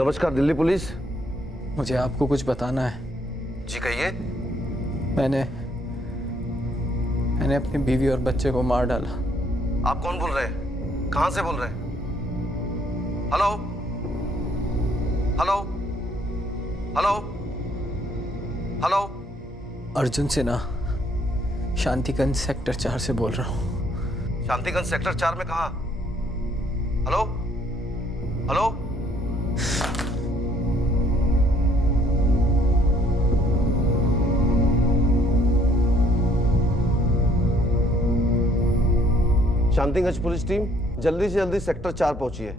नमस्कार दिल्ली पुलिस। मुझे आपको कुछ बताना है। जी कहिए। मैंने अपनी बीवी और बच्चे को मार डाला। आप कौन बोल रहे हैं? कहां से बोल रहे हैं? Hello hello hello hello. Arjun Sinha, Shantiganj sector 4 से बोल रहा हूँ। शांतिगंज सेक्टर 4 में कहा? Hello hello. Shantiganj police team जल्दी से जल्दी सेक्टर 4 पहुंची है।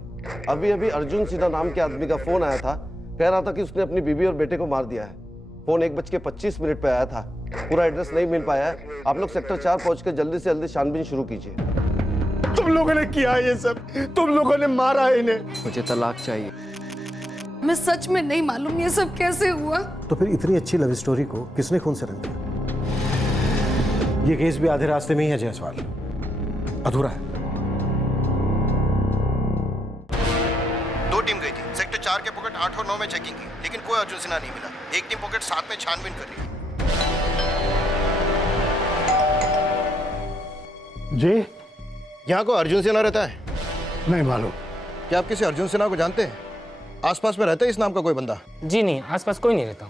अभी अभी अर्जुन सिन्हा नाम के आदमी का फोन आया था, कह रहा था कि उसने अपनी बीवी और बेटे को मार दिया है। फोन 1:25 पे आया था। पूरा एड्रेस नहीं मिल पाया है। आप लोग सेक्टर 4 पहुंचकर जल्दी से जल्दी छानबीन शुरू कीजिए। तुम लोगों ने किया ये सब, तुम लोगों ने मारा है इन्हें। मुझे तलाक चाहिए। मैं सच में नहीं मालूम ये सब कैसे हुआ। तो फिर इतनी अच्छी लव स्टोरी को किसने खून से रंग दिया? ये केस भी आधे रास्ते में ही है जायसवाल, अधूरा है। 2 टीम गई थी। सेक्टर 4 के पॉकेट 8 और 9 में चेकिंग की, लेकिन कोई अर्जुन सिन्हा नहीं मिला। एक टीम पॉकेट 7 में छानबीन कर रही है। जी यहाँ को अर्जुन सिन्हा रहता है? नहीं मालूम। क्या आप किसी अर्जुन सिन्हा को जानते हैं? आसपास में रहता है इस नाम का कोई बंदा? जी नहीं, आसपास कोई नहीं रहता।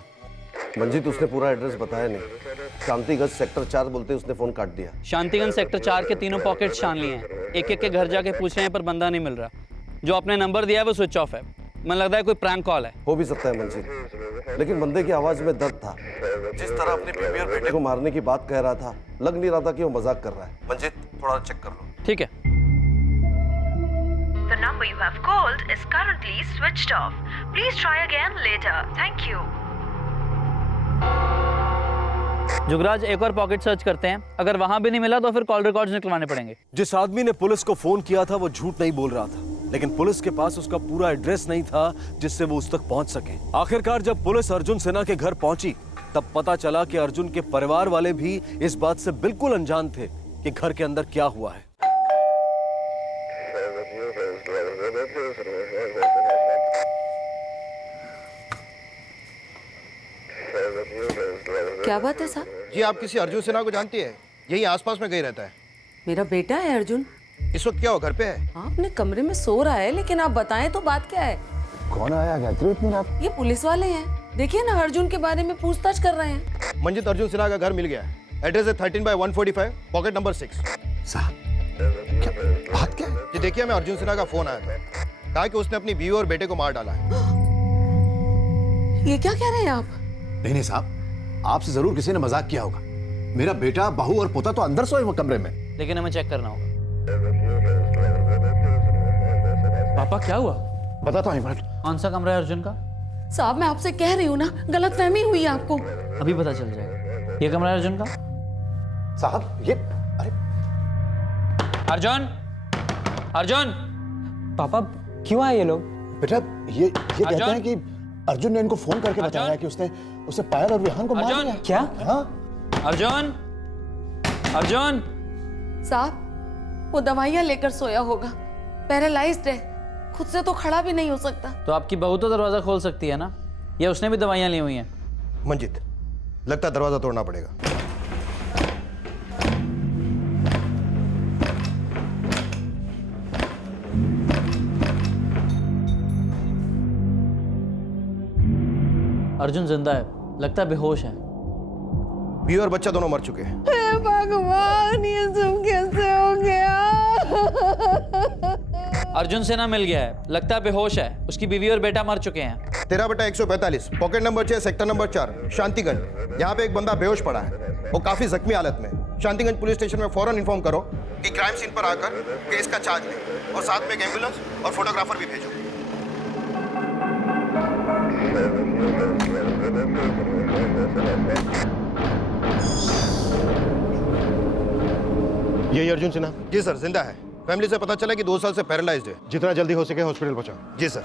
मंजीत, उसने पूरा एड्रेस बताया नहीं। शांतिगंज सेक्टर 4 बोलते उसने फोन काट दिया। शांतिगंज सेक्टर 4 के तीनों पॉकेट्स छान लिए हैं। एक एक के घर जाके पूछ रहे हैं पर बंदा नहीं मिल रहा। जो आपने नंबर दिया है वो स्विच ऑफ है। मन लगता है कोई प्रैंक कॉल है। हो भी सकता है मंजीत, लेकिन बंदे की आवाज में दर्द था। जिस तरह अपनी बीवी और बेटे को मारने की बात कह रहा था, लग नहीं रहा था कि वो मजाक कर रहा है। मंजीत, थोड़ा चेक कर लो। ठीक है। The number you have called is currently switched off. Please try again later. Thank you. Jugraj, एक और पॉकेट सर्च करते हैं। अगर वहां भी नहीं मिला तो फिर कॉल रिकॉर्ड्स निकलवाने पड़ेंगे। जिस आदमी ने पुलिस को फोन किया था वो झूठ नहीं बोल रहा था, लेकिन पुलिस के पास उसका पूरा एड्रेस नहीं था जिससे वो उस तक पहुंच सके। आखिरकार जब पुलिस अर्जुन सिन्हा के घर पहुंची तब पता चला कि अर्जुन के परिवार वाले भी इस बात से बिल्कुल अनजान थे कि घर के अंदर क्या हुआ है। क्या बात है साहब? जी आप किसी अर्जुन सिन्हा को जानती है? यही आसपास में कहीं रहता है। मेरा बेटा है अर्जुन। इस वक्त क्या हो, घर पे है? हाँ, अपने कमरे में सो रहा है, लेकिन आप बताएं तो बात क्या है? कौन आया गायत्री इतनी रात? ये पुलिस वाले हैं। देखिए ना, अर्जुन के बारे में पूछताछ कर रहे हैं। मंजित, अर्जुन सिन्हा का घर मिल गया है। एड्रेस है 13/145, पॉकेट नंबर 6। साहब क्या बात क्या है? जी देखिए, मैं अर्जुन सिन्हा का फोन आया था। कहा कि उसने अपनी बीवी और बेटे को मार डाला है। ये क्या कह रहे हैं आप? नहीं साहब, आपसे जरूर किसी ने मजाक किया होगा। मेरा बेटा, बहू और पोता तो अंदर सोए वो कमरे में। लेकिन हमें चेक करना होगा। पापा क्या हुआ? बताता हूँ इमरान। कौन सा कमरा है अर्जुन का? साहब मैं आपसे कह रही हूँ ना, गलतफहमी हुई है आपको। अभी पता चल जाएगा। ये कमरा है अर्जुन का? साहब ये अरे अर्जुन, अर्जुन! पापा क्यों आए ये लोग? बेटा ये कहते हैं कि अर्जुन ने इनको फोन करके बताया कि उसने पायल और विहान को मार दिया। क्या? हाँ? अर्जुन, अर्जुन! साहब वो दवाइयाँ लेकर सोया होगा, पैरालाइज्ड है, खुद से तो खड़ा भी नहीं हो सकता। तो आपकी बहू तो दरवाजा खोल सकती है ना? या उसने भी दवाइयाँ ली हुई हैं? मंजित, लगता है दरवाजा तोड़ना पड़ेगा। अर्जुन जिंदा है, लगता है बेहोश है। बीवी और बच्चा दोनों मर चुके हैं। हे भगवान, ये सब कैसे हो गया? अर्जुन सिन्हा मिल गया है, लगता है बेहोश है। उसकी बीवी और बेटा मर चुके हैं। 13/145, पॉकेट नंबर 6, सेक्टर नंबर 4, शांतिगंज। यहाँ पे एक बंदा बेहोश पड़ा है, वो काफी जख्मी हालत में। शांतिगंज पुलिस स्टेशन में फौरन इन्फॉर्म करो कि क्राइम सीन पर आकर केस का चार्ज लें और साथ में एक एम्बुलेंस और फोटोग्राफर भी भेजो। यही अर्जुन सिन्हा? जी सर, जिंदा है। फैमिली से पता चला कि 2 साल से पैरालाइज्ड है। जितना जल्दी हो सके हॉस्पिटल पहुंचाओ। जी सर।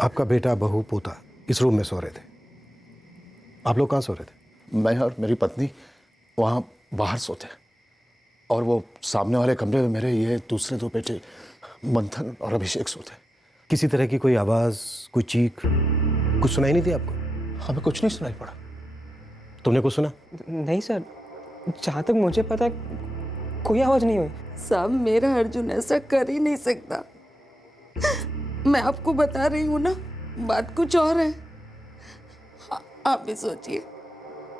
आपका बेटा, बहू, पोता इस रूम में सो रहे थे। आप लोग कहाँ सो रहे थे? मैं और मेरी पत्नी वहाँ बाहर सोते हैं और वो सामने वाले कमरे में मेरे ये दूसरे दो बेटे मंथन और अभिषेक सोते हैं। किसी तरह की कोई आवाज, कोई चीख कुछ सुनाई नहीं दी आपको? हमें कुछ नहीं सुनाई पड़ा। तुमने कुछ सुना? नहीं सर, जहाँ तक मुझे पता है कोई आवाज़ नहीं हुई। साहब मेरा अर्जुन ऐसा कर ही नहीं सकता। मैं आपको बता रही हूँ ना, बात कुछ और है। आप भी सोचिए,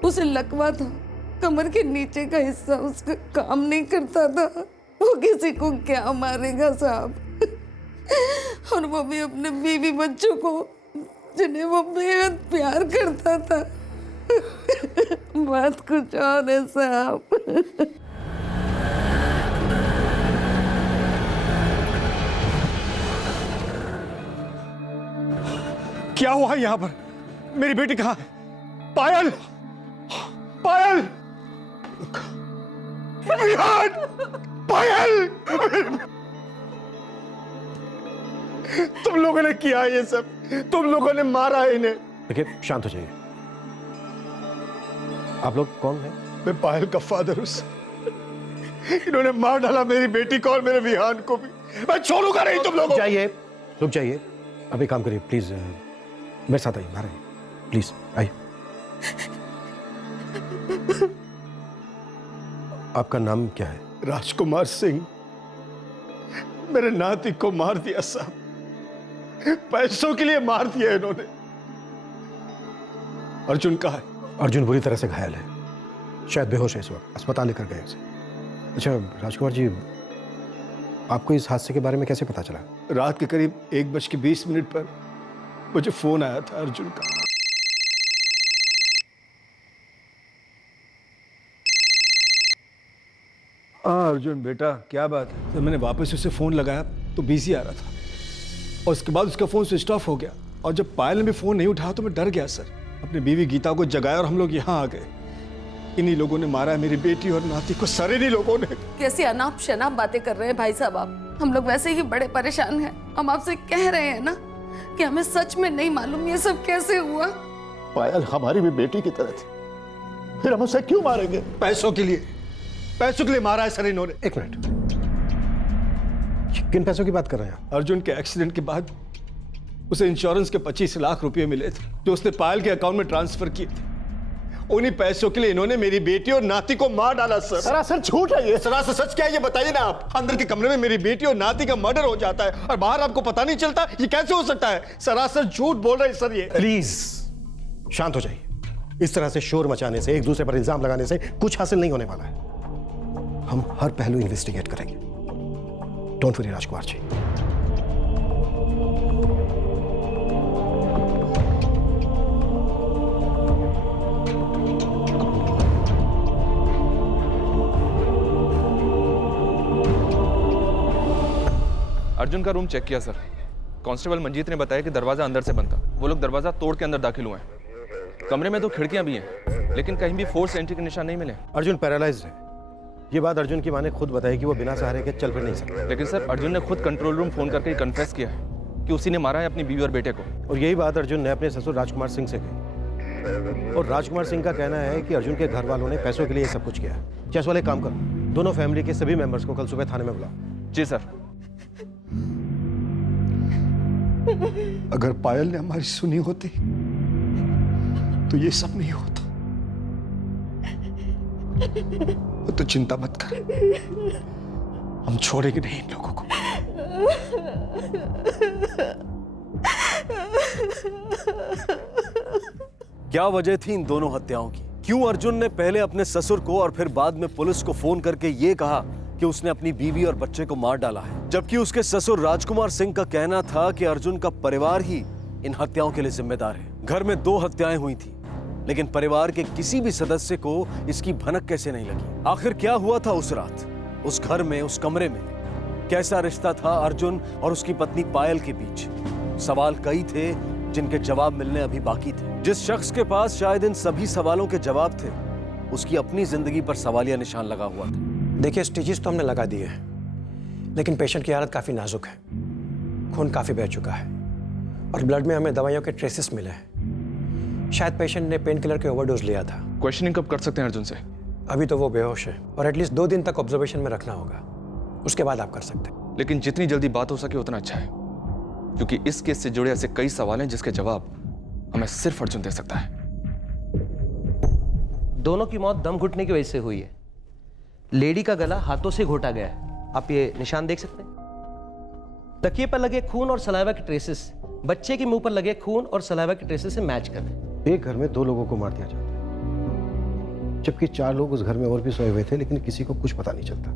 उसे लकवा था, कमर के नीचे का हिस्सा उसका काम नहीं करता था। वो किसी को क्या मारेगा साहब, और वो भी अपने बीवी बच्चों को जिन्हें वो बेहद प्यार करता था। बात कुछ और है साहब। क्या हुआ यहाँ पर? मेरी बेटी कहाँ है? पायल, पायल, पायल, तुम लोगों ने किया ये सब, तुम लोगों ने मारा है इन्हें। देखिए शांत हो जाइए। आप लोग कौन हैं? मैं पायल का फादर हूं। इन्होंने मार डाला मेरी बेटी को और मेरे विहान को भी। मैं छोड़ूंगा नहीं तुम लोगों को। जाइए, रुक जाइए। अभी काम करिए प्लीज। मेरे साथ आइए, बाहर आइए प्लीज, आइए। आपका नाम क्या है? राजकुमार सिंह। मेरे नाती को मार दिया साहब, पैसों के लिए मार दिया इन्होंने। अर्जुन कहाँ है? अर्जुन बुरी तरह से घायल है, शायद बेहोश है इस वक्त, अस्पताल लेकर गए उसे। अच्छा राजकुमार जी, आपको इस हादसे के बारे में कैसे पता चला? रात के करीब 1:20 पर मुझे फोन आया था अर्जुन का। अर्जुन बेटा क्या बात है? तो मैंने वापस उसे फोन लगाया तो बिजी आ रहा था, और उसके बाद उसका फोन स्विच ऑफ हो गया। और जब पायल ने भी फोन नहीं उठाया तो मैं डर गया सर। अपनी बीवी गीता को जगाया और हम लोग यहाँ आ गए। इन्हीं लोगों ने मारा है मेरी बेटी और नाती को, सारे इन्हीं लोगों ने। कैसी अनाप शनाप बातें कर रहे हैं भाई साहब आप। हम लोग वैसे ही बड़े परेशान हैं। हम आपसे कह रहे हैं ना कि हमें सच में नहीं मालूम ये सब कैसे हुआ। पायल हमारी भी बेटी की तरह थी, फिर हम उसे क्यों मारेंगे? पैसों के लिए, पैसों के लिए मारा है सर इन्होंने। एक मिनट, किन पैसों की बात कर रहे हैं आप? अर्जुन के एक्सीडेंट के बाद उसे इंश्योरेंस के 25 लाख रुपए मिले थे जो उसने पायल के अकाउंट में ट्रांसफर किए थे। उन्हीं पैसों के लिए इन्होंने मेरी बेटी और नाती को मार डाला सर। सरासर झूठ है ये। सरासर सच क्या है ये बताइए ना आप। अंदर के कमरे में मेरी बेटी और नाती का मर्डर हो जाता है और बाहर आपको पता नहीं चलता, ये कैसे हो सकता है? सरासर झूठ बोल रहे हैं सर ये। प्लीज शांत हो जाइए। इस तरह से शोर मचाने से, एक दूसरे पर इल्जाम लगाने से कुछ हासिल नहीं होने वाला है। हम हर पहलू इन्वेस्टिगेट करेंगे। Don't worry Rajkumar ji. अर्जुन का रूम चेक किया सर। कांस्टेबल मंजीत ने बताया कि दरवाजा अंदर से बंद था। वो लोग दरवाजा तोड़ के अंदर दाखिल हुए हैं। कमरे में 2 खिड़कियां भी हैं, लेकिन कहीं भी फोर्स एंट्री के निशान नहीं मिले। अर्जुन पैरालाइज्ड है। ये बात अर्जुन की मां ने खुद बताई कि वो बिना सहारे के चल फिर नहीं सकता। लेकिन सर अर्जुन ने खुद कंट्रोल रूम फोन करके कन्फेस किया है कि उसी ने मारा है अपनी बीवी और बेटे को। और यही बात अर्जुन ने अपने ससुर राजकुमार सिंह से कही। और राजकुमार सिंह का कहना है कि अर्जुन के घर वालों ने पैसों के लिए सब कुछ किया है। जयसवाल एक काम करो, दोनों फैमिली के सभी मेंबर्स को कल सुबह थाने में बुलाओ। जी सर। अगर पायल ने हमारी सुनी होती तो ये सब नहीं होता। तो चिंता मत कर, हम छोड़ेंगे नहीं इन लोगों को। क्या वजह थी इन दोनों हत्याओं की? क्यों अर्जुन ने पहले अपने ससुर को और फिर बाद में पुलिस को फोन करके ये कहा कि उसने अपनी बीवी और बच्चे को मार डाला है, जबकि उसके ससुर राजकुमार सिंह का कहना था कि अर्जुन का परिवार ही इन हत्याओं के लिए जिम्मेदार है। घर में 2 हत्याएं हुई थी, लेकिन परिवार के किसी भी सदस्य को इसकी भनक कैसे नहीं लगी? आखिर क्या हुआ था उस रात, उस घर में, उस कमरे में? कैसा रिश्ता था अर्जुन और उसकी पत्नी पायल के बीच? सवाल कई थे जिनके जवाब मिलने अभी बाकी थे। जिस शख्स के पास शायद इन सभी सवालों के जवाब थे, उसकी अपनी जिंदगी पर सवालिया निशान लगा हुआ था। देखिए स्टिचेस तो हमने लगा दिए हैं, लेकिन पेशेंट की हालत काफ़ी नाजुक है। खून काफ़ी बह चुका है और ब्लड में हमें दवाइयों के ट्रेसेस मिले हैं। शायद पेशेंट ने पेन किलर के ओवरडोज लिया था। क्वेश्चनिंग कब कर सकते हैं अर्जुन से? अभी तो वो बेहोश है और एटलीस्ट 2 दिन तक ऑब्जर्वेशन में रखना होगा, उसके बाद आप कर सकते हैं। लेकिन जितनी जल्दी बात हो सके उतना अच्छा है, क्योंकि इस केस से जुड़े ऐसे कई सवाल हैं जिसके जवाब हमें सिर्फ अर्जुन दे सकता है। दोनों की मौत दम घुटने की वजह से हुई है। लेडी का गला हाथों से घोटा गया है, आप ये निशान देख सकते हैं। तकिए पर लगे खून और सलाइवा के ट्रेसेस बच्चे के मुंह पर लगे खून और सलाइवा के ट्रेसेस से मैच कर रहे हैं। एक घर में 2 लोगों को मार दिया जाता है, जबकि 4 लोग उस घर में और भी सोए हुए थे, लेकिन किसी को कुछ पता नहीं चलता।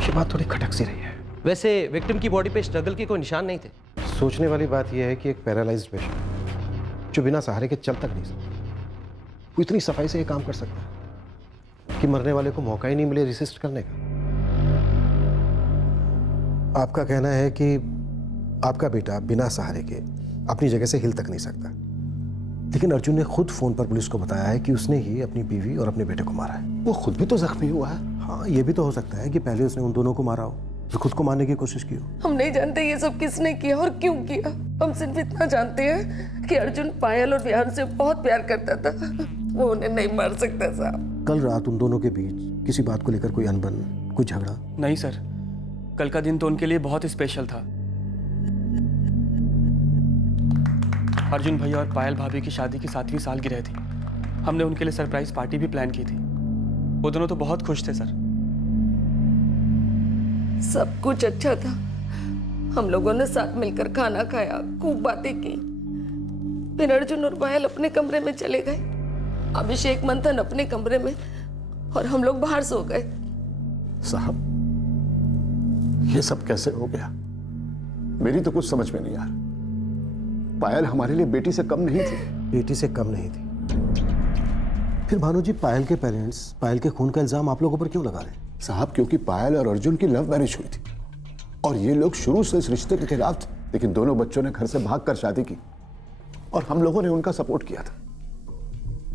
ये बात थोड़ी खटक सी रही है। वैसे विक्टिम की बॉडी पे स्ट्रगल के कोई निशान नहीं थे। सोचने वाली बात यह है कि एक पैरालाइज्ड पेशेंट जो बिना सहारे के चल तक नहीं सकता, वो इतनी सफाई से ये काम कर सकता है कि मरने वाले को मौका ही नहीं मिले रेसिस्ट करने का। आपका कहना है कि आपका बेटा बिना सहारे के अपनी जगह से हिल तक नहीं सकता, लेकिन अर्जुन ने खुद फोन पर पुलिस को बताया है कि उसने ही अपनी बीवी और अपने बेटे को मारा है। वो खुद भी तो जख्मी हुआ है। हाँ, ये भी तो हो सकता है कि पहले उसने उन दोनों को मारा हो, फिर खुद को मारने की कोशिश की हो। हम नहीं जानते ये सब किसने किया और क्यों किया। हम सिर्फ इतना जानते हैं कि अर्जुन पायल और विहान से बहुत प्यार करता था, वो उन्हें नहीं मार सकता साहब। कल रात उन दोनों के बीच किसी बात को लेकर कोई अनबन, कोई झगड़ा? नहीं सर, कल का दिन तो उनके लिए बहुत स्पेशल था। अर्जुन भैया और पायल भाभी की शादी की 7वीं सालगिरह थी। हमने उनके लिए सरप्राइज पार्टी भी प्लान की थी। वो दोनों तो बहुत खुश थे सर। सब कुछ अच्छा था। हम लोगों ने साथ मिलकर खाना खाया, खूब बातें की। फिर अर्जुन और पायल अपने कमरे में चले गए, अभिषेक मंथन अपने कमरे में, और हम लोग बाहर सो गए। साहब, ये सब कैसे हो गया? मेरी तो कुछ समझ में नहीं आ रहा। पायल हमारे लिए बेटी से कम नहीं थी। बेटी से कम नहीं थी। फिर भानु जी, पायल के पेरेंट्स पायल के खून का इल्जाम आप लोगों पर क्यों लगा रहे हैं? साहब, क्योंकि पायल और अर्जुन की लव मैरिज हुई थी और ये लोग शुरू से इस रिश्ते के खिलाफ थे, लेकिन दोनों बच्चों ने घर से भागकर शादी की और हम लोगों ने उनका सपोर्ट किया था।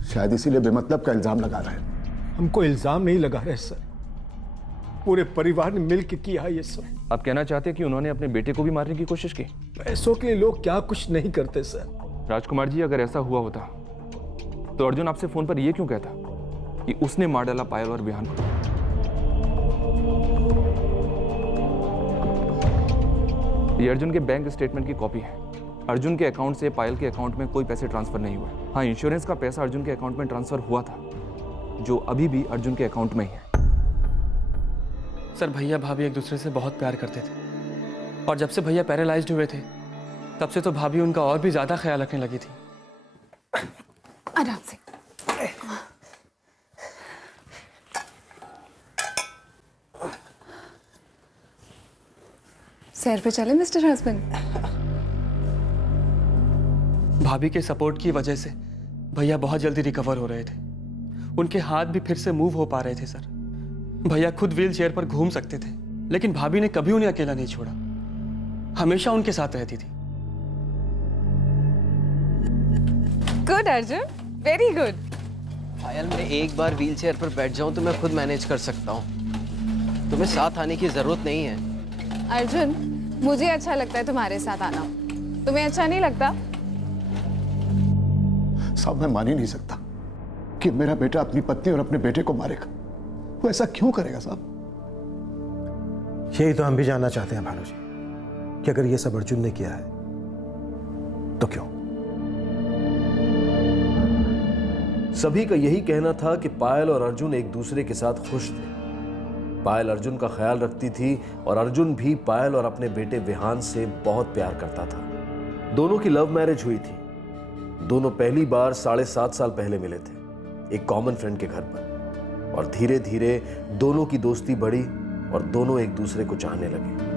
शायद इसीलिए बेमतलब का इल्जाम लगा रहे हैं। हमको इल्जाम नहीं लगा रहे सर, पूरे परिवार ने मिलकर किया ये सब। आप कहना चाहते हैं कि उन्होंने अपने बेटे को भी मारने की कोशिश की? पैसों के लिए लोग क्या कुछ नहीं करते सर। राजकुमार जी, अगर ऐसा हुआ होता तो अर्जुन आपसे फोन पर यह क्यों कहता कि उसने मार डाला पायल और विहान को? ये अर्जुन के बैंक स्टेटमेंट की कॉपी है। अर्जुन के अकाउंट से पायल के अकाउंट में कोई पैसे ट्रांसफर नहीं हुए। हाँ, इंश्योरेंस का पैसा अर्जुन के अकाउंट में ट्रांसफर हुआ था, जो अभी भी अर्जुन के अकाउंट में ही है। सर, भैया भाभी एक दूसरे से बहुत प्यार करते थे, और जब से भैया पैरालाइज्ड हुए थे तब से तो भाभी उनका और भी ज्यादा ख्याल रखने लगी थी। आराम से। सैर पे चले मिस्टर हस्बैंड। भाभी के सपोर्ट की वजह से भैया बहुत जल्दी रिकवर हो रहे थे। उनके हाथ भी फिर से मूव हो पा रहे थे सर। भैया खुद व्हील चेयर पर घूम सकते थे, लेकिन भाभी ने कभी उन्हें अकेला नहीं छोड़ा, हमेशा उनके साथ रहती थी। Good Arjun, very good. Payal, मैं एक बार व्हील चेयर पर बैठ जाऊं तो मैं खुद मैनेज कर सकता हूं। तुम्हें साथ आने की जरूरत नहीं है। अर्जुन, मुझे अच्छा लगता है तुम्हारे साथ आना, तुम्हें अच्छा नहीं लगता? साहब, मैं मान ही नहीं सकता कि मेरा बेटा अपनी पत्नी और अपने बेटे को मारेगा। वो ऐसा क्यों करेगा साहब? यही तो हम भी जानना चाहते हैं भानु जी, कि अगर ये सब अर्जुन ने किया है तो क्यों? सभी का यही कहना था कि पायल और अर्जुन एक दूसरे के साथ खुश थे। पायल अर्जुन का ख्याल रखती थी और अर्जुन भी पायल और अपने बेटे विहान से बहुत प्यार करता था। दोनों की लव मैरिज हुई थी। दोनों पहली बार 7.5 साल पहले मिले थे, एक कॉमन फ्रेंड के घर पर, और धीरे धीरे दोनों की दोस्ती बढ़ी और दोनों एक दूसरे को चाहने लगे।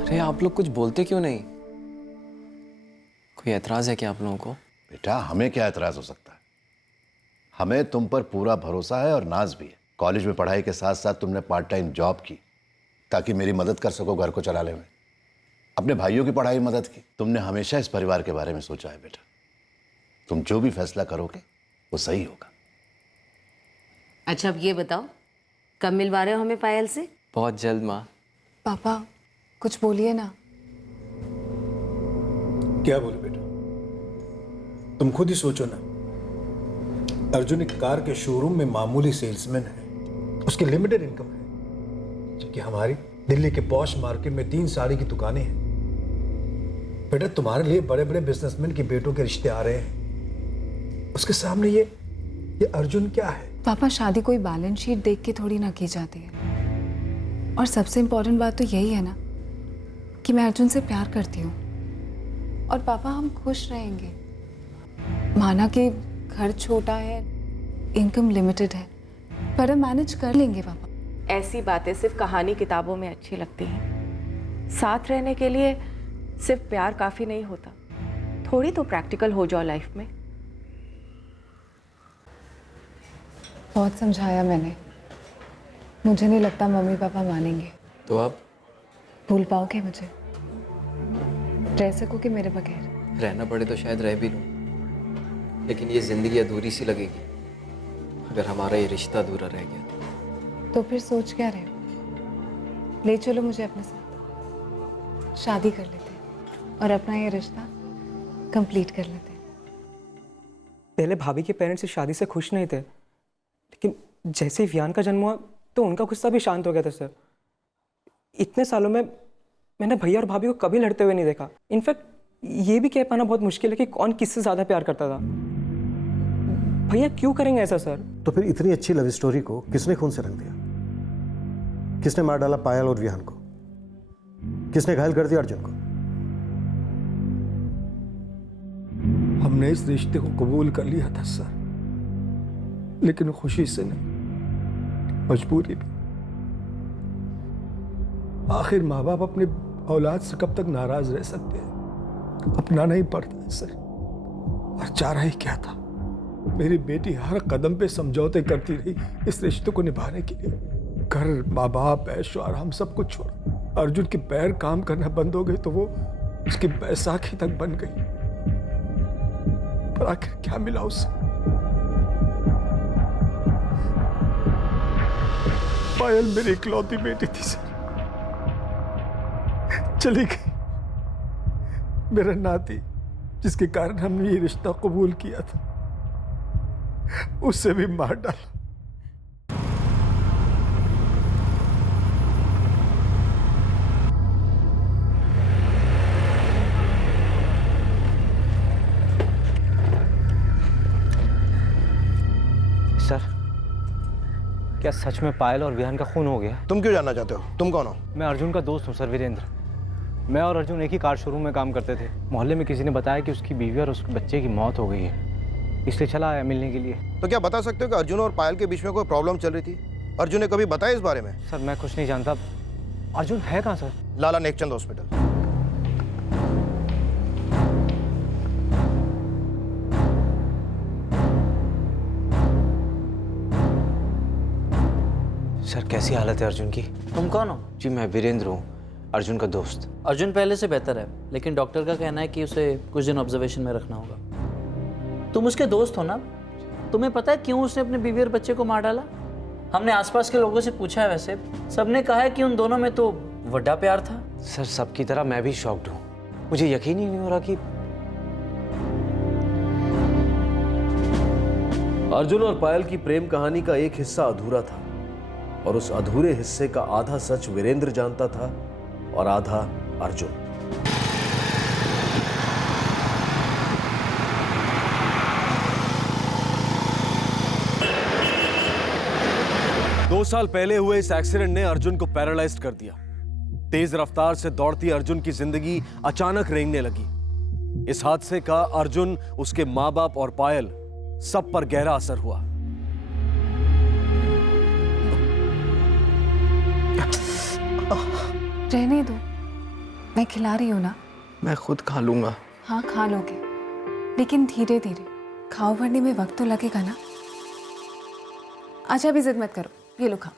अरे, आप लोग कुछ बोलते क्यों नहीं? कोई एतराज है क्या आप लोगों को? बेटा, हमें क्या एतराज हो सकता है? हमें तुम पर पूरा भरोसा है और नाज भी है। कॉलेज में पढ़ाई के साथ साथ तुमने पार्ट टाइम जॉब की ताकि मेरी मदद कर सको घर को चलाने में। अपने भाइयों की पढ़ाई में मदद की। तुमने हमेशा इस परिवार के बारे में सोचा है बेटा। तुम जो भी फैसला करोगे वो सही होगा। अच्छा अब ये बताओ, कब मिलवा रहे हो हमें पायल से? बहुत जल्द माँ। पापा कुछ बोलिए ना। क्या बोले बेटा, तुम खुद ही सोचो ना। अर्जुन एक कार के शोरूम में मामूली सेल्समैन है, उसकी लिमिटेड इनकम है, जबकि हमारी दिल्ली के पॉश मार्केट में 3 साड़ी की दुकानें हैं। बेटा तुम्हारे लिए बड़े बड़े बिजनेसमैन के बेटों के रिश्ते आ रहे हैं, उसके सामने ये अर्जुन क्या है? पापा शादी कोई बैलेंस शीट देख के थोड़ी ना की जाती है। और सबसे इम्पोर्टेंट बात तो यही है ना कि मैं अर्जुन से प्यार करती हूँ। और पापा हम खुश रहेंगे। माना कि घर छोटा है, इनकम लिमिटेड है, पर हम मैनेज कर लेंगे पापा। ऐसी बातें सिर्फ कहानी किताबों में अच्छी लगती हैं। साथ रहने के लिए सिर्फ प्यार काफ़ी नहीं होता, थोड़ी तो प्रैक्टिकल हो जाओ लाइफ में। बहुत समझाया मैंने, मुझे नहीं लगता मम्मी पापा मानेंगे। तो आप भूल पाओगे मुझे? रह सकोगे मेरे बगैर? रहना पड़े तो शायद रह भी लूँ, लेकिन ये ज़िंदगी अधूरी सी लगेगी अगर हमारा ये रिश्ता अधूरा रह गया। तो फिर सोच क्या रहे हो? ले चलो मुझे अपने साथ, शादी कर लेते हैं और अपना ये रिश्ता कंप्लीट कर लेते हैं। पहले भाभी के पेरेंट्स इस शादी से खुश नहीं थे, लेकिन जैसे ही वियान का जन्म हुआ तो उनका गुस्सा भी शांत हो गया था सर। इतने सालों में मैंने भैया और भाभी को कभी लड़ते हुए नहीं देखा। इनफैक्ट ये भी कह पाना बहुत मुश्किल है कि कौन किससे ज़्यादा प्यार करता था। भैया क्यों करेंगे ऐसा सर? तो फिर इतनी अच्छी लव स्टोरी को किसने खून से रंग दिया? किसने मार डाला पायल और विहान को? किसने घायल कर दिया अर्जुन को? हमने इस रिश्ते को कबूल कर लिया था सर, लेकिन खुशी से नहीं, मजबूरी भी। आखिर माँ बाप अपने औलाद से कब तक नाराज रह सकते हैं? अपनाना ही पड़ता है सर। और चारा ही क्या था, मेरी बेटी हर कदम पे समझौते करती रही इस रिश्ते को निभाने के लिए। घर, माँ बाप, ऐशो आराम सब कुछ छोड़ा। अर्जुन के पैर काम करना बंद हो गए तो वो उसकी बैसाखी तक बन गई। पर आखिर क्या मिला उसे? पायल मेरी इकलौती बेटी थी सर, चली गई। मेरा नाती जिसके कारण हमने ये रिश्ता कबूल किया था, उससे भी मार डाला। सर, क्या सच में पायल और विहान का खून हो गया? तुम क्यों जानना चाहते हो? तुम कौन हो? मैं अर्जुन का दोस्त हूँ सर, वीरेंद्र। मैं और अर्जुन एक ही कार शोरूम में काम करते थे। मोहल्ले में किसी ने बताया कि उसकी बीवी और उसके बच्चे की मौत हो गई है, इसलिए चला आया मिलने के लिए। तो क्या बता सकते हो कि अर्जुन और पायल के बीच में कोई प्रॉब्लम चल रही थी? अर्जुन ने कभी बताया इस बारे में? सर मैं कुछ नहीं जानता। अर्जुन है कहाँ सर? लाला नेकचंद हॉस्पिटल। सर कैसी हालत है अर्जुन की? तुम कौन हो? जी मैं वीरेंद्र हूँ, अर्जुन का दोस्त। अर्जुन पहले से बेहतर है, लेकिन डॉक्टर का कहना है कि उसे कुछ दिन ऑब्जर्वेशन में रखना होगा। तुम उसके दोस्त हो ना? तुम्हें पता है क्यों उसने अपने बीवी और बच्चे को मार डाला? हमने आसपास के लोगों से पूछा है, वैसे सबने कहा है कि उन दोनों में तो बड़ा प्यार था। सर सबकी तरह मैं भी शॉक्ड हूँ, मुझे यकीन ही नहीं हो रहा कि अर्जुन और पायल की प्रेम कहानी का एक हिस्सा अधूरा था, और उस अधूरे हिस्से का आधा सच वीरेंद्र जानता था और आधा अर्जुन। दो साल पहले हुए इस एक्सीडेंट ने अर्जुन को पैरालाइज्ड कर दिया। तेज रफ्तार से दौड़ती अर्जुन की जिंदगी अचानक रेंगने लगी। इस हादसे का अर्जुन, उसके मां बाप और पायल सब पर गहरा असर हुआ। रहने दो, मैं खिला रही हूँ ना। मैं खुद खा लूंगा। हाँ खा लोगे, लेकिन धीरे धीरे। खाओ भरने में वक्त तो लगेगा ना। अच्छा अभी जिद मत करो, ये लो खा।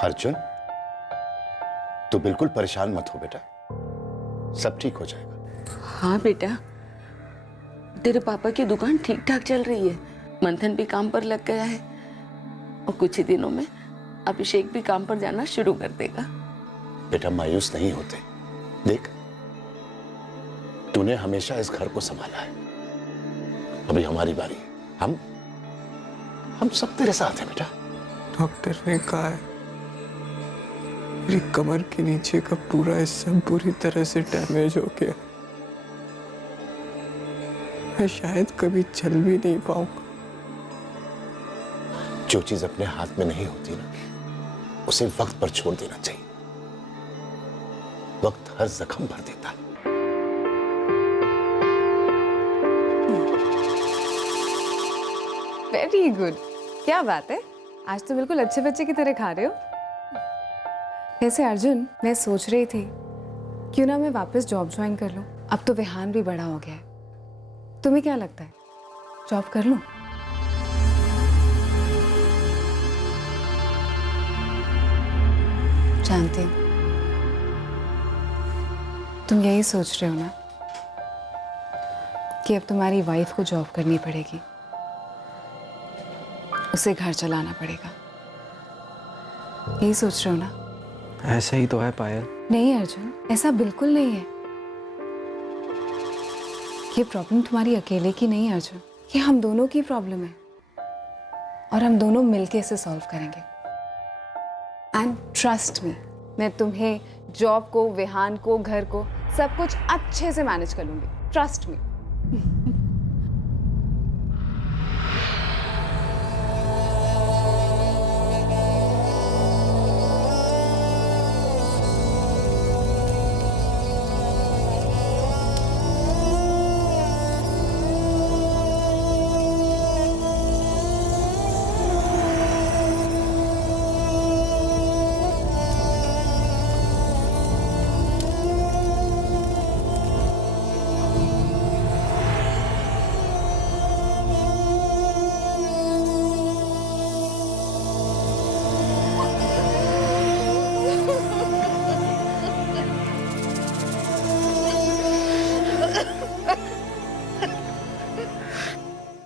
अर्जुन, तू बिल्कुल परेशान मत हो बेटा, सब ठीक हो जाएगा। हाँ बेटा, तेरे पापा की दुकान ठीक ठाक चल रही है, मंथन भी काम पर लग गया है और कुछ ही दिनों में अभिषेक भी काम पर जाना शुरू कर देगा। बेटा मायूस नहीं होते, देख तूने हमेशा इस घर को संभाला है, अभी हमारी बारी है। हम सब तेरे साथ हैं बेटा। डॉक्टर ने कहा है मेरी कमर के नीचे का पूरा हिस्सा बुरी तरह से डैमेज हो गया, मैं शायद कभी चल भी नहीं पाऊंगा। जो चीज अपने हाथ में नहीं होती ना, उसे वक्त पर छोड़ देना चाहिए। वक्त हर जख्म भर देता है। वेरी गुड, क्या बात है, आज तो बिल्कुल अच्छे बच्चे की तरह खा रहे हो। वैसे अर्जुन, मैं सोच रही थी क्यों ना मैं वापस जॉब ज्वाइन कर लूं। अब तो विहान भी बड़ा हो गया है, तुम्हें क्या लगता है जॉब कर लूं? जानती हूँ तुम यही सोच रहे हो ना कि अब तुम्हारी वाइफ को जॉब करनी पड़ेगी, उसे घर चलाना पड़ेगा, यही सोच रहे हो ना? ऐसा ही तो है पायल। नहीं अर्जुन, ऐसा बिल्कुल नहीं है। ये प्रॉब्लम तुम्हारी अकेले की नहीं है अर्जुन, ये हम दोनों की प्रॉब्लम है और हम दोनों मिलके इसे सॉल्व करेंगे। एंड ट्रस्ट मी, मैं तुम्हें, जॉब को, विहान को, घर को, सब कुछ अच्छे से मैनेज कर लूंगी, ट्रस्ट मी।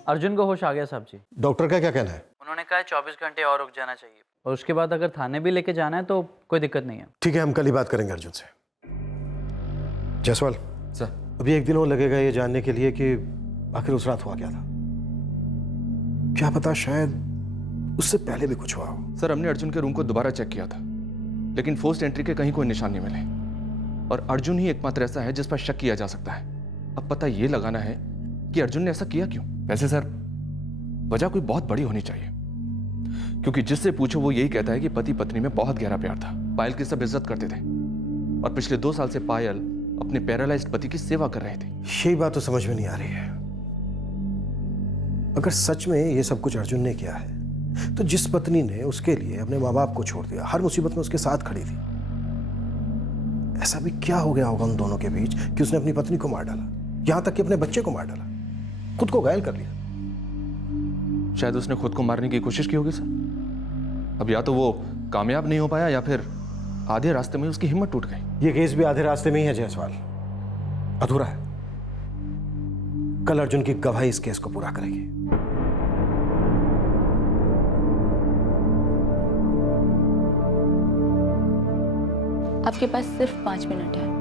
अर्जुन को होश आ गया साहब जी। डॉक्टर का क्या कहना है? उन्होंने कहा है 24 घंटे और रुक जाना चाहिए और उसके बाद अगर थाने भी लेके जाना है तो कोई दिक्कत नहीं है। ठीक है, हम कल ही बात करेंगे अर्जुन से। जायसवाल सर, अभी एक दिन और लगेगा ये जानने के लिए कि आखिर उस रात हुआ क्या था। क्या पता शायद उससे पहले भी कुछ हुआ हो। सर हमने अर्जुन के रूम को दोबारा चेक किया था, लेकिन फोर्स्ड एंट्री के कहीं कोई निशान नहीं मिले और अर्जुन ही एकमात्र ऐसा है जिस पर शक किया जा सकता है। अब पता ये लगाना है कि अर्जुन ने ऐसा किया क्यों। वैसे सर वजह कोई बहुत बड़ी होनी चाहिए, क्योंकि जिससे पूछो वो यही कहता है कि पति पत्नी में बहुत गहरा प्यार था, पायल की सब इज्जत करते थे और पिछले 2 साल से पायल अपने पैरालाइज्ड पति की सेवा कर रहे थे। यही बात तो समझ में नहीं आ रही है। अगर सच में ये सब कुछ अर्जुन ने किया है तो जिस पत्नी ने उसके लिए अपने माँ बाप को छोड़ दिया, हर मुसीबत में उसके साथ खड़ी थी, ऐसा भी क्या हो गया होगा उन दोनों के बीच कि उसने अपनी पत्नी को मार डाला, यहां तक कि अपने बच्चे को मार डाला, खुद को घायल कर लिया। शायद उसने खुद को मारने की कोशिश की होगी सर। अब या तो वो कामयाब नहीं हो पाया या फिर आधे रास्ते में उसकी हिम्मत टूट गई। ये केस भी आधे रास्ते में ही है जायसवाल, अधूरा है। कल अर्जुन की गवाही इस केस को पूरा करेगी। आपके पास सिर्फ 5 मिनट है।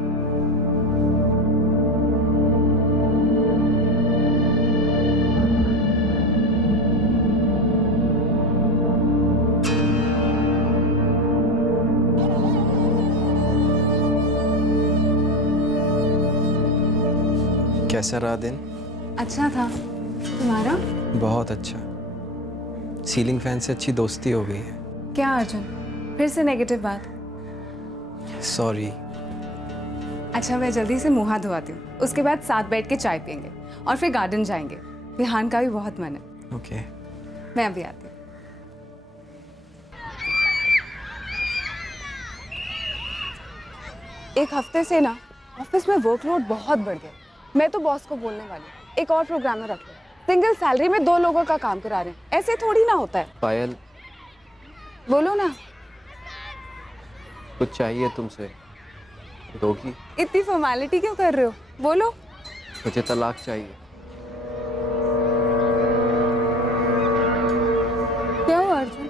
कैसा रहा दिन? अच्छा था, तुम्हारा? बहुत अच्छा। सीलिंग फैन से अच्छी दोस्ती हो गई है। क्या अर्जुन, फिर से नेगेटिव बात? सॉरी। अच्छा मैं जल्दी से मुंह हाथ धोआती हूँ, उसके बाद साथ बैठ के चाय पियेंगे और फिर गार्डन जाएंगे। विहान का भी बहुत मन है। ओके। मैं अभी आती हूँ। एक हफ्ते से ना ऑफिस में वर्कलोड बहुत बढ़ गया। मैं तो बॉस को बोलने वाली हूँ, एक और प्रोग्रामर रख लो। सिंगल सैलरी में 2 लोगों का काम करा रहे हैं, ऐसे थोड़ी ना होता है। पायल, बोलो ना। कुछ चाहिए तुमसे, दोगी? इतनी फॉर्मेलिटी क्यों कर रहे हो, बोलो। मुझे तलाक चाहिए। क्या हुआ अर्जुन,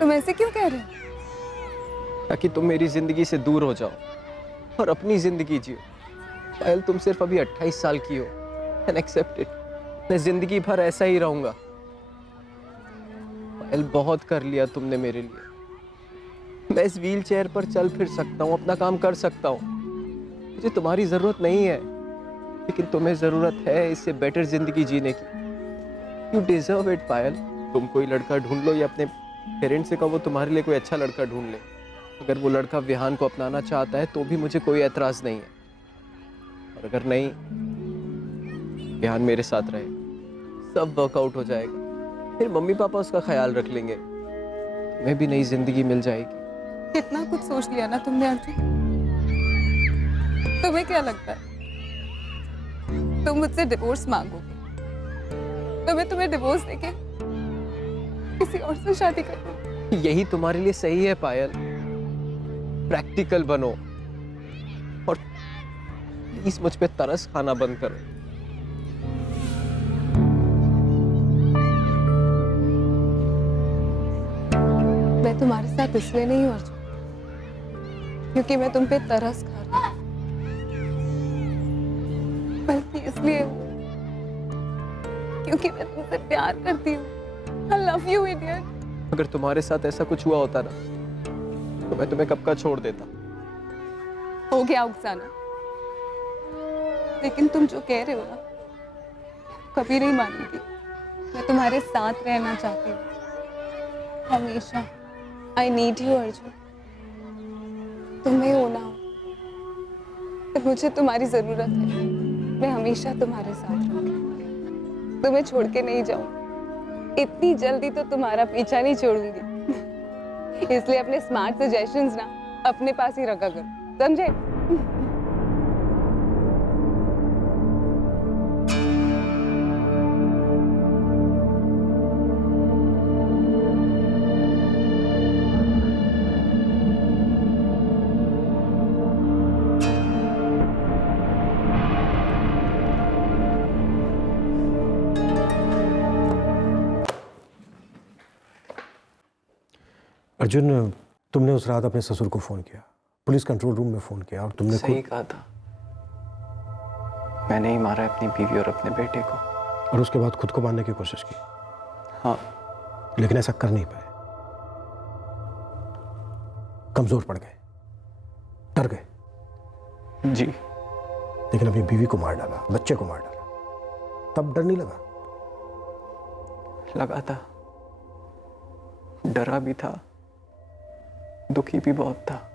तुम ऐसे क्यों कह रहे हो? ताकि तुम मेरी जिंदगी से दूर हो जाओ और अपनी जिंदगी जियो। पायल, तुम सिर्फ अभी 28 साल की हो, एंड एक्सेप्ट इट। मैं जिंदगी भर ऐसा ही रहूंगा। पायल, बहुत कर लिया तुमने मेरे लिए। मैं इस व्हील चेयर पर चल फिर सकता हूँ, अपना काम कर सकता हूँ। मुझे तुम्हारी जरूरत नहीं है, लेकिन तुम्हें जरूरत है इससे बेटर जिंदगी जीने की। यू डिजर्व इट पायल। तुम कोई लड़का ढूंढ लो या अपने पेरेंट्स से कहो वो तुम्हारे लिए कोई अच्छा लड़का ढूंढ ले। अगर वो लड़का विहान को अपनाना चाहता है तो भी मुझे कोई एतराज नहीं है, और अगर नहीं, विहान मेरे साथ रहे, सब वर्कआउट हो जाएगा। फिर मम्मी पापा उसका ख्याल रख लेंगे, तुम्हें भी नई जिंदगी मिल जाएगी। कितना कुछ सोच लिया ना तुमने अर्जुन। तुम्हें क्या लगता है तुम मुझसे डिवोर्स मांगोगे तो मैं तुम्हें डिवोर्स देके किसी और से शादी कर दूं? यही तुम्हारे लिए सही है पायल। प्रैक्टिकल बनो और प्लीज मुझ पे तरस खाना बंद करो। मैं तुम्हारे साथ इसलिए नहीं हूं अर्जुन क्योंकि मैं तुम पे तरस खा रही हूं, बल्कि इसलिए क्योंकि मैं तुमसे प्यार करती हूँ। I love you, idiot। अगर तुम्हारे साथ ऐसा कुछ हुआ होता ना तो मैं तुम्हें कब का छोड़ देता। हो गया उकसाना, लेकिन तुम जो कह रहे हो ना कभी नहीं मानूंगी। मैं तुम्हारे साथ रहना चाहती हूँ हमेशा। I need you Arjun. तुम्हें होना हो तो मुझे तुम्हारी जरूरत है। मैं हमेशा तुम्हारे साथ रहूंगी, तुम्हें छोड़ के नहीं जाऊँ। इतनी जल्दी तो तुम्हारा पीछा नहीं छोड़ूंगी। इसलिए अपने स्मार्ट सजेशंस ना अपने पास ही रखा करो, समझे? अर्जुन, तुमने उस रात अपने ससुर को फोन किया, पुलिस कंट्रोल रूम में फोन किया, और तुमने सही कहा था। मैंने ही मारा अपनी बीवी और अपने बेटे को। और उसके बाद खुद को मारने की कोशिश की। हाँ, लेकिन ऐसा कर नहीं पाए, कमजोर पड़ गए, डर गए। जी। लेकिन अपनी बीवी को मार डाला, बच्चे को मार डाला, तब डर नहीं लगा? लगा था, डरा भी था, दुखी भी बहुत था।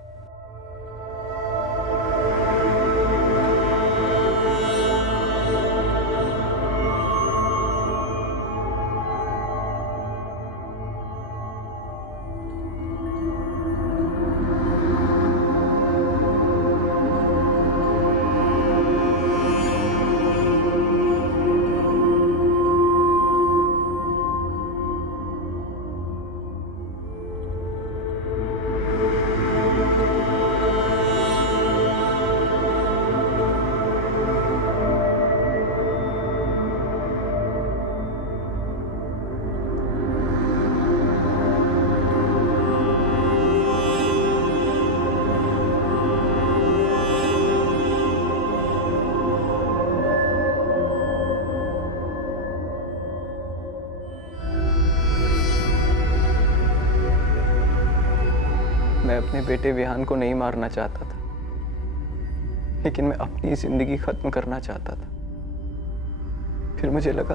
मैं अपने बेटे विहान को नहीं मारना चाहता था, लेकिन मैं अपनी जिंदगी खत्म करना चाहता था। फिर मुझे लगा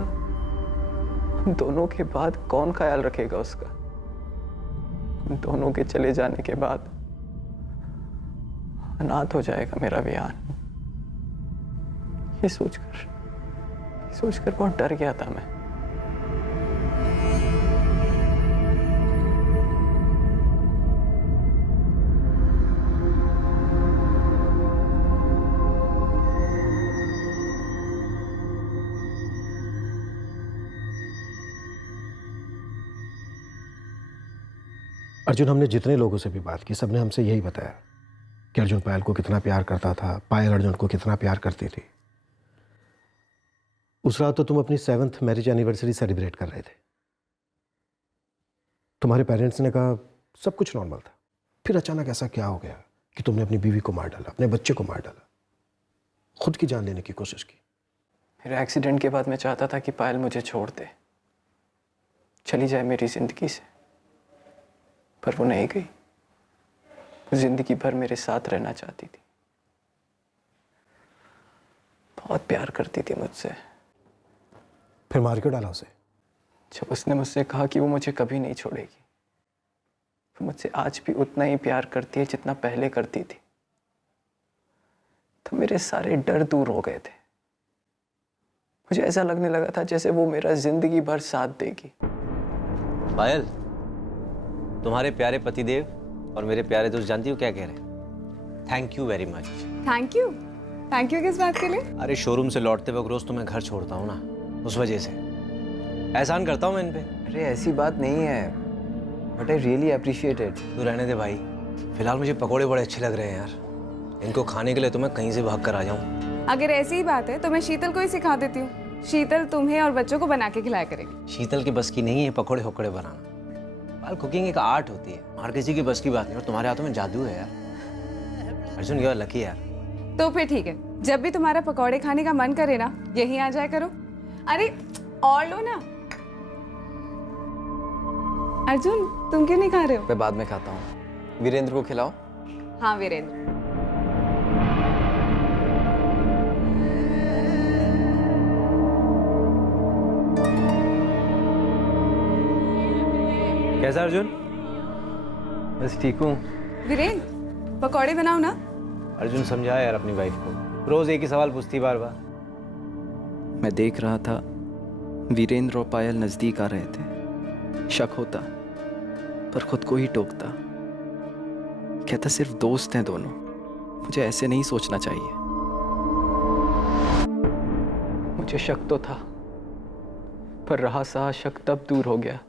हम दोनों के बाद कौन ख्याल रखेगा उसका। हम दोनों के चले जाने के बाद अनाथ हो जाएगा मेरा विहान। ये सोचकर बहुत डर गया था मैं। अर्जुन, हमने जितने लोगों से भी बात की सबने हमसे यही बताया कि अर्जुन पायल को कितना प्यार करता था, पायल अर्जुन को कितना प्यार करती थी। उस रात तो तुम अपनी 7th मैरिज एनिवर्सरी सेलिब्रेट कर रहे थे। तुम्हारे पेरेंट्स ने कहा सब कुछ नॉर्मल था, फिर अचानक ऐसा क्या हो गया कि तुमने अपनी बीवी को मार डाला, अपने बच्चे को मार डाला, खुद की जान लेने की कोशिश की। मेरे एक्सीडेंट के बाद मैं चाहता था कि पायल मुझे छोड़ दे, चली जाए मेरी जिंदगी से, पर वो नहीं गई। वो जिंदगी भर मेरे साथ रहना चाहती थी, बहुत प्यार करती थी मुझसे। फिर मार क्यों डाला उसे? जब उसने मुझसे कहा कि वो मुझे कभी नहीं छोड़ेगी, वो मुझसे आज भी उतना ही प्यार करती है जितना पहले करती थी, तो मेरे सारे डर दूर हो गए थे। मुझे ऐसा लगने लगा था जैसे वो मेरा जिंदगी भर साथ देगी। पायल, तुम्हारे प्यारे पतिदेव और मेरे प्यारे दोस्त जानती हो क्या कह रहे हैं? Thank you very much. Thank you? Thank you किस बात के लिए? अरे शोरूम से लौटते वक्त रोज तुम्हें घर छोड़ता हूँ ना, उस वजह से एहसान करता हूँ मैं इन पे। अरे ऐसी बात नहीं है, but I really appreciate it. तू रहने दे भाई, फिलहाल मुझे पकोड़े बड़े अच्छे लग रहे हैं यार। इनको खाने के लिए तो मैं कहीं से भाग कर आ जाऊँ। अगर ऐसी ही बात है तो मैं शीतल को ही सिखा देती हूँ। शीतल तुम्हें और बच्चों को बना के खिलाया करेगी। शीतल की बस की नहीं है पकोड़े होकड़े बनाना। पायल, कुकिंग एक आर्ट होती है, हर किसी की बस की बात नहीं, और तुम्हारे हाथों में जादू है यार। अर्जुन, यू आर लकी यार। तो फिर ठीक है, जब भी तुम्हारा पकौड़े खाने का मन करे ना, यहीं आ जाया करो। अरे और लो ना। अर्जुन, तुम क्यों नहीं खा रहे हो? मैं बाद में खाता हूँ। वीरेंद्र को खिलाओ। हाँ वीरेंद्र। कैसा अर्जुन? बस ठीक हूँ। वीरेंद्र, पकौड़े बनाओ ना। अर्जुन समझा यार अपनी वाइफ को, रोज एक ही सवाल पूछती बार बार। मैं देख रहा था वीरेंद्र और पायल नजदीक आ रहे थे। शक होता पर खुद को ही टोकता, कहता सिर्फ दोस्त हैं दोनों, मुझे ऐसे नहीं सोचना चाहिए। मुझे शक तो था, पर रहा सहा शक तब दूर हो गया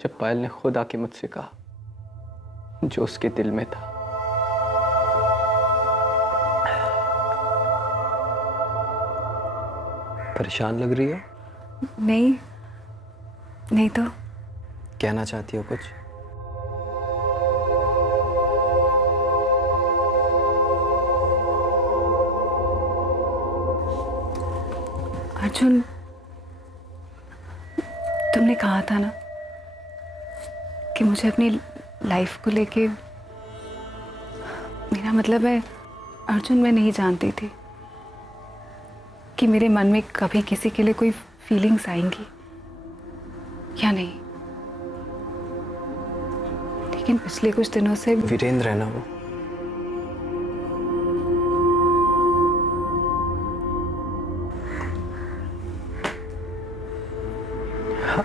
जब पायल ने खुद आके मुझसे कहा जो उसके दिल में था। परेशान लग रही हो? नहीं, नहीं तो। कहना चाहती हो कुछ? अर्जुन, तुमने कहा था ना कि मुझे अपनी लाइफ को लेके, मेरा मतलब है अर्जुन, मैं नहीं जानती थी कि मेरे मन में कभी किसी के लिए कोई फीलिंग्स आएंगी या नहीं। लेकिन पिछले कुछ दिनों से वीरेंद्र है ना वो,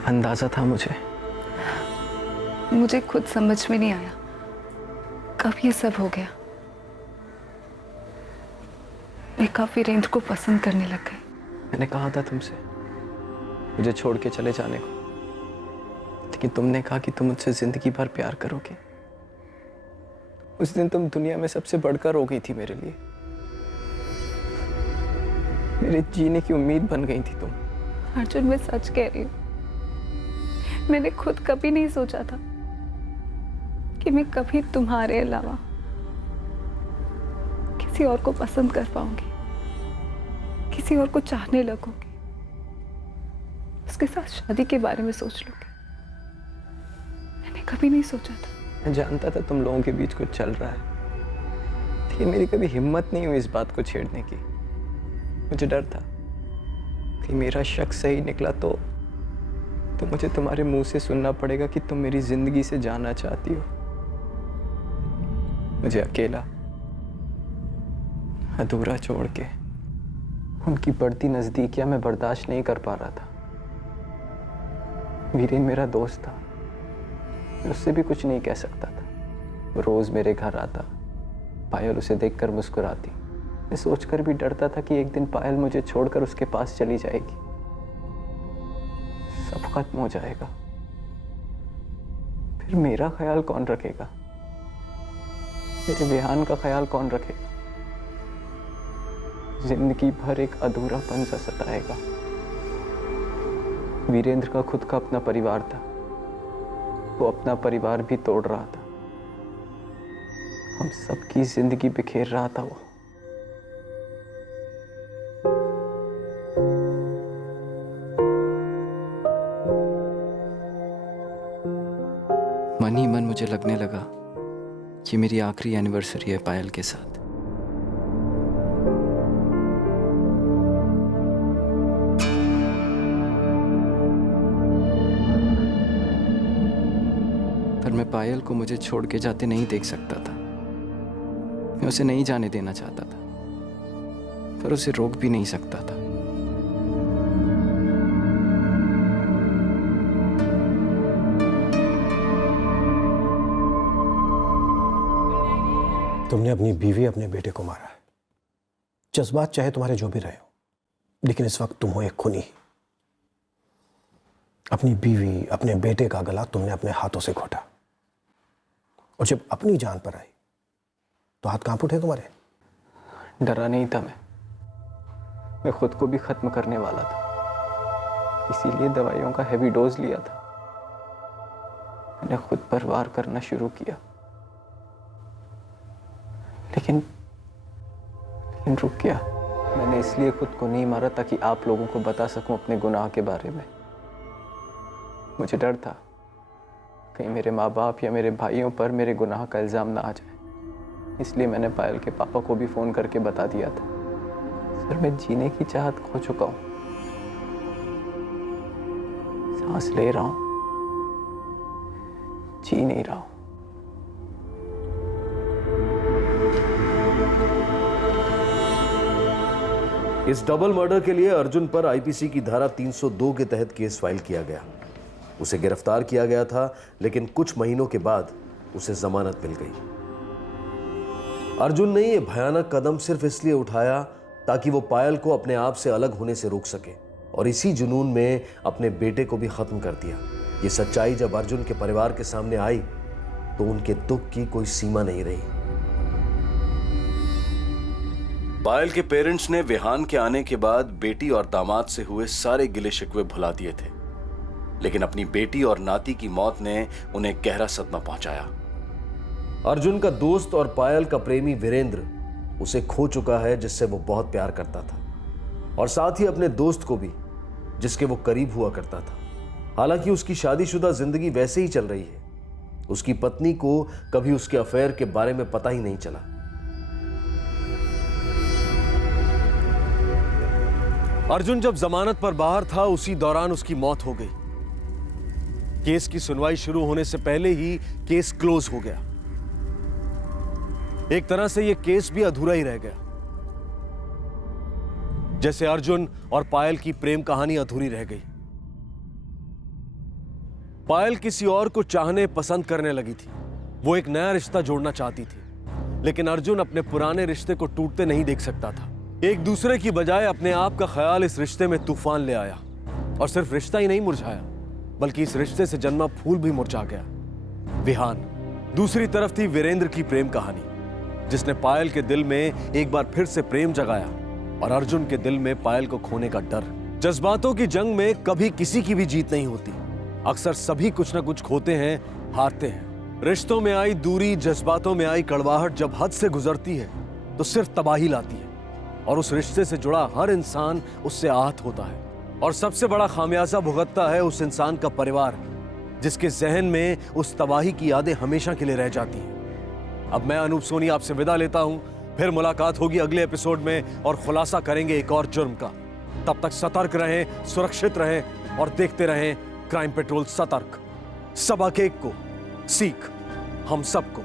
अंदाजा था मुझे खुद समझ में नहीं आया कब ये सब हो गया। मैं कब वीरेंद्र को पसंद करने लग गई। मैंने कहा था तुमसे मुझे छोड़ के चले जाने को, लेकिन तुमने कहा कि तुम मुझसे जिंदगी भर प्यार करोगे। उस दिन तुम दुनिया में सबसे बढ़कर हो गई थी मेरे लिए, मेरे जीने की उम्मीद बन गई थी तुम। अर्जुन, मैं सच कह रही हूँ, मैंने खुद कभी नहीं सोचा था कि मैं कभी तुम्हारे अलावा किसी और को पसंद कर पाऊंगी, किसी और को चाहने लगूंगी, उसके साथ शादी के बारे में सोच लूंगी। मैंने कभी नहीं सोचा था। मैं जानता था तुम लोगों के बीच कुछ चल रहा है, लेकिन मेरी कभी हिम्मत नहीं हुई इस बात को छेड़ने की। मुझे डर था कि मेरा शक सही निकला तो मुझे तुम्हारे मुंह से सुनना पड़ेगा कि तुम मेरी जिंदगी से जाना चाहती हो। मुझे अकेला, अधूरा छोड़ के उनकी बढ़ती नजदीकियां मैं बर्दाश्त नहीं कर पा रहा था। वीरेन मेरा दोस्त था, मैं उससे भी कुछ नहीं कह सकता था। वो रोज मेरे घर आता, पायल उसे देखकर मुस्कुराती। मैं सोचकर भी डरता था कि एक दिन पायल मुझे छोड़कर उसके पास चली जाएगी, सब खत्म हो जाएगा। फिर मेरा ख्याल कौन रखेगा? मेरे विहान का ख्याल कौन रखेगा? जिंदगी भर एक अधूरापन सा सताएगा। वीरेंद्र का खुद का अपना परिवार था, वो अपना परिवार भी तोड़ रहा था। हम सबकी जिंदगी बिखेर रहा था वो। मन ही मन मुझे लगने लगा कि मेरी आखिरी एनिवर्सरी है पायल के साथ। पर मैं पायल को मुझे छोड़ के जाते नहीं देख सकता था। मैं उसे नहीं जाने देना चाहता था, पर उसे रोक भी नहीं सकता था। तुमने अपनी बीवी, अपने बेटे को मारा है। जज्बात चाहे तुम्हारे जो भी रहे हो, लेकिन इस वक्त तुम हो एक खूनी। अपनी बीवी, अपने बेटे का गला तुमने अपने हाथों से घोटा, और जब अपनी जान पर आई तो हाथ कांप उठे तुम्हारे। डरा नहीं था मैं खुद को भी खत्म करने वाला था, इसीलिए दवाइयों का हैवी डोज लिया था। मैंने खुद पर वार करना शुरू किया, लेकिन रुक गया। मैंने इसलिए खुद को नहीं मारा ताकि आप लोगों को बता सकूं अपने गुनाह के बारे में। मुझे डर था कहीं मेरे माँ बाप या मेरे भाइयों पर मेरे गुनाह का इल्ज़ाम ना आ जाए, इसलिए मैंने पायल के पापा को भी फ़ोन करके बता दिया था। सर, मैं जीने की चाहत खो चुका हूँ। सांस ले रहा हूँ, जी नहीं रहा हूँ। इस डबल मर्डर के लिए अर्जुन पर आईपीसी की धारा 302 के तहत केस फाइल किया गया। उसे गिरफ्तार किया गया था, लेकिन कुछ महीनों के बाद उसे जमानत मिल गई। अर्जुन ने यह भयानक कदम सिर्फ इसलिए उठाया ताकि वो पायल को अपने आप से अलग होने से रोक सके, और इसी जुनून में अपने बेटे को भी खत्म कर दिया। ये सच्चाई जब अर्जुन के परिवार के सामने आई तो उनके दुख की कोई सीमा नहीं रही। पायल के पेरेंट्स ने विहान के आने के बाद बेटी और दामाद से हुए सारे गिले शिकवे भुला दिए थे, लेकिन अपनी बेटी और नाती की मौत ने उन्हें गहरा सदमा पहुंचाया। अर्जुन का दोस्त और पायल का प्रेमी वीरेंद्र उसे खो चुका है, जिससे वो बहुत प्यार करता था, और साथ ही अपने दोस्त को भी, जिसके वो करीब हुआ करता था। हालांकि उसकी शादीशुदा जिंदगी वैसे ही चल रही है। उसकी पत्नी को कभी उसके अफेयर के बारे में पता ही नहीं चला। अर्जुन जब जमानत पर बाहर था, उसी दौरान उसकी मौत हो गई। केस की सुनवाई शुरू होने से पहले ही केस क्लोज हो गया। एक तरह से यह केस भी अधूरा ही रह गया, जैसे अर्जुन और पायल की प्रेम कहानी अधूरी रह गई। पायल किसी और को चाहने पसंद करने लगी थी। वो एक नया रिश्ता जोड़ना चाहती थी, लेकिन अर्जुन अपने पुराने रिश्ते को टूटते नहीं देख सकता था। एक दूसरे की बजाय अपने आप का ख्याल इस रिश्ते में तूफान ले आया, और सिर्फ रिश्ता ही नहीं मुरझाया, बल्कि इस रिश्ते से जन्मा फूल भी मुरझा गया, विहान। दूसरी तरफ थी वीरेंद्र की प्रेम कहानी, जिसने पायल के दिल में एक बार फिर से प्रेम जगाया, और अर्जुन के दिल में पायल को खोने का डर। जज्बातों की जंग में कभी किसी की भी जीत नहीं होती। अक्सर सभी कुछ ना कुछ खोते हैं, हारते हैं। रिश्तों में आई दूरी, जज्बातों में आई कड़वाहट जब हद से गुजरती है तो सिर्फ तबाही लाती है, और उस रिश्ते से जुड़ा हर इंसान उससे आहत होता है, और सबसे बड़ा खामियाजा भुगतता है उस इंसान का परिवार, जिसके जहन में उस तबाही की यादें हमेशा के लिए रह जाती हैं। अब मैं अनूप सोनी आपसे विदा लेता हूं। फिर मुलाकात होगी अगले एपिसोड में, और खुलासा करेंगे एक और जुर्म का। तब तक सतर्क रहें, सुरक्षित रहें, और देखते रहें क्राइम पेट्रोल सतर्क। सबक एक को सीख हम सबको।